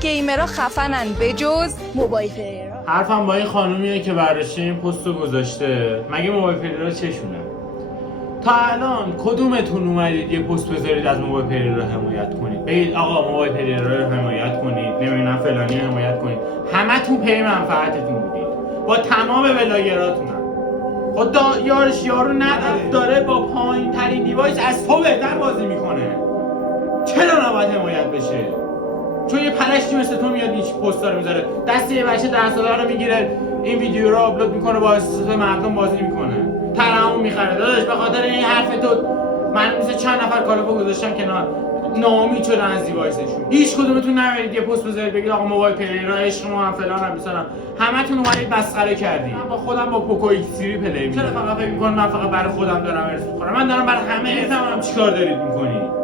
گیمرها خفنن بجز موبایل پلیرها. حرفم با این خانومیه که برداشته این پستو گذاشته. مگه موبایل پلیرها چشونه؟ تا الان کدومتون اومدید یه پست بذارید از موبایل پلیرها حمایت کنید؟ بگید آقا موبایل پلیرها رو حمایت کنید، نمیدونم فلانی رو حمایت کنید. همتون پی منفعتتون بودید. با تمام بلاگراتونم. خدا یارش یارو نداره داره با پایین ترین دیوایس از تو بهتر بازی میکنه. چرا نباید حمایت بشه؟ چون یه پلشتی مثل تو میاد این پست‌ها رو میذاره، دست یه بچه 10 ساله رو میگیره این ویدیو رو آپلود میکنه با استفاده مردم بازی میکنه. ترحم میخره. داداش به خاطر این حرف تو من مثل چند نفر کالافو گذاشتم کنار، ناامید شدن از دیوایسشون. هیچ کدومتون نمیرید یه پست بذارید بگید آقا موبایل پلیرها عشق ما هم فلان هم مثلا. همتون اومدید مسخره کردید. من با خودم با پوکو ایکس 3 پلی می‌کنم. چرا فقط فکر می‌کنید من فقط برای خودم دارم ارث می‌خورم؟ من دارم برای همه ارثم. چیکار دارید می‌کنید؟